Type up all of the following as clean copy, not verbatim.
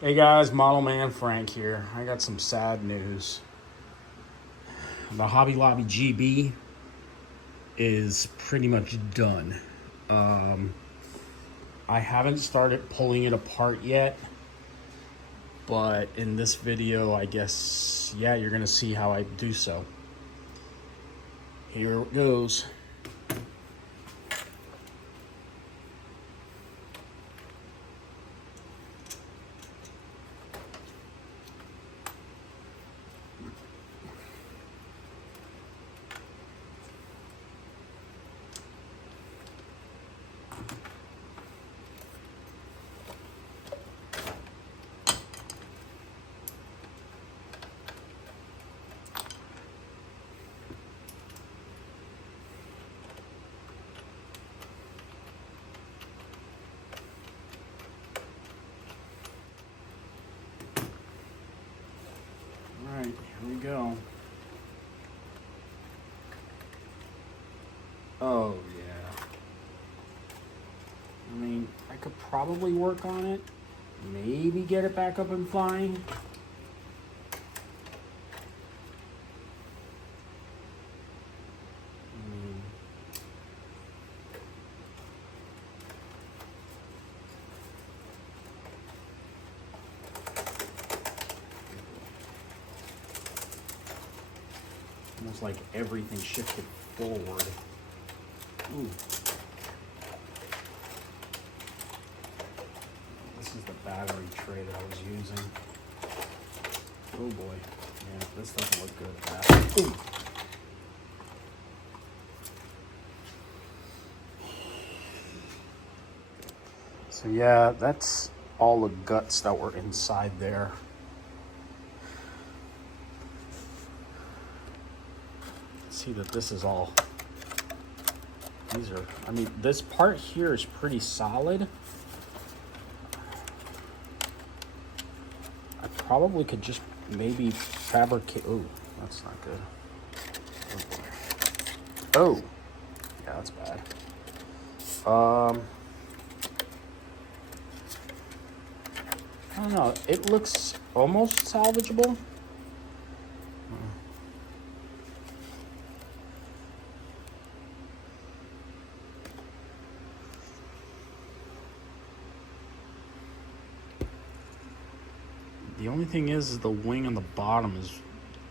Hey guys, Model Man Frank here. I got some sad news. The Hobby Lobby GB is pretty much done. I haven't started pulling it apart yet, but in this video, I guess, yeah, you're gonna see how I do so. Here it goes. All right, here we go. Oh, yeah. I mean, I could probably work on it. Maybe get it back up and flying. Almost like everything shifted forward. Ooh. This is the battery tray that I was using. Oh boy. Yeah, this doesn't look good at that. Ooh. So yeah, that's all the guts that were inside there. See that this is all, these are, I mean, this part here is pretty solid. I probably could just maybe fabricate, oh, that's not good. Oh, yeah, that's bad. I don't know, it looks almost salvageable. The only thing is the wing on the bottom is,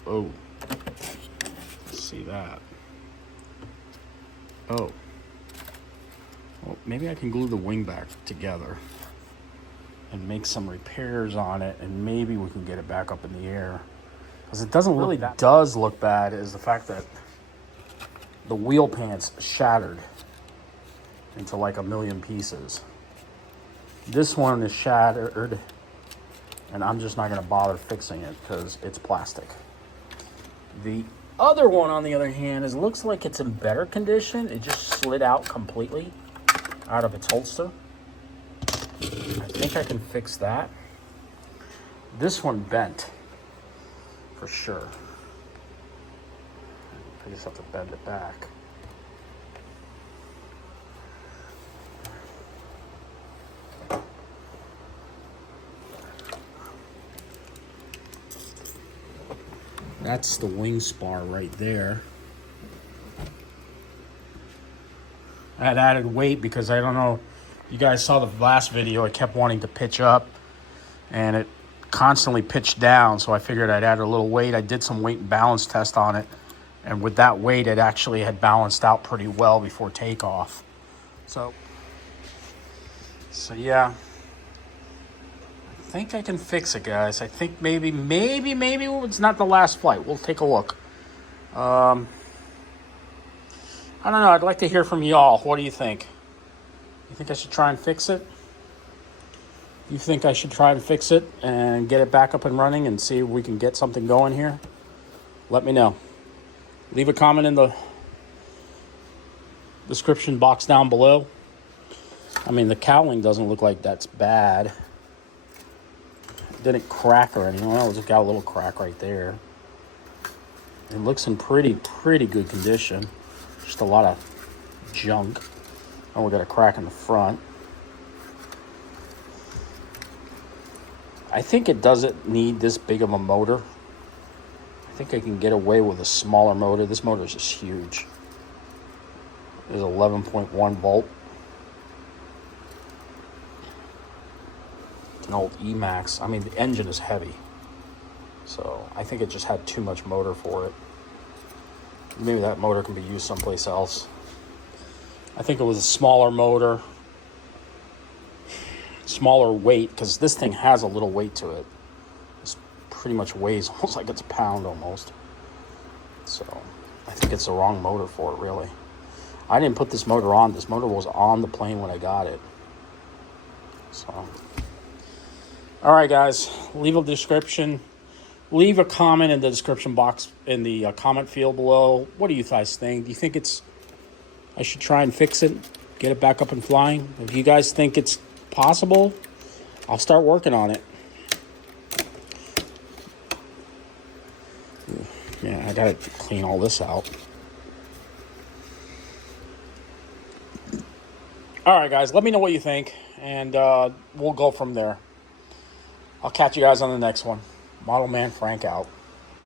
oh, see that. Oh, well, maybe I can glue the wing back together and make some repairs on it, and maybe we can get it back up in the air. Because it doesn't really does look bad is the fact that the wheel pants shattered into like a million pieces. This one is shattered, and I'm just not gonna bother fixing it because it's plastic. The other one, on the other hand, looks like it's in better condition. It just slid out completely out of its holster. I think I can fix that. This one bent for sure. I just have to bend it back. That's the wing spar right there. I had added weight because I don't know, you guys saw the last video, I kept wanting to pitch up and it constantly pitched down, so I figured I'd add a little weight. I did some weight and balance test on it, and with that weight it actually had balanced out pretty well before takeoff. So yeah, I think I can fix it, guys. I think maybe it's not the last flight. We'll take a look. I don't know. I'd like to hear from y'all. What do you think? You think I should try and fix it? You think I should try and fix it and get it back up and running and see if we can get something going here? Let me know. Leave a comment in the description box down below. I mean, the cowling doesn't look like that's bad. It didn't crack or anything. Well, it's got a little crack right there. It looks in pretty good condition. Just a lot of junk. Oh, we got a crack in the front. I think it doesn't need this big of a motor. I think I can get away with a smaller motor. This motor is just huge. It's 11.1 volt. It's an old E-Max. I mean, the engine is heavy. So I think it just had too much motor for it. Maybe that motor can be used someplace else. I think it was a smaller motor. Smaller weight, because this thing has a little weight to it. This pretty much weighs almost like it's a pound almost. So I think it's the wrong motor for it, really. I didn't put this motor on. This motor was on the plane when I got it. So, all right, guys, leave a description. Leave a comment in the description box in the comment field below. What do you guys think? Do you think I should try and fix it, get it back up and flying? If you guys think it's possible, I'll start working on it. Yeah, I gotta clean all this out. All right, guys, let me know what you think, and we'll go from there. I'll catch you guys on the next one. Model Man Frank out.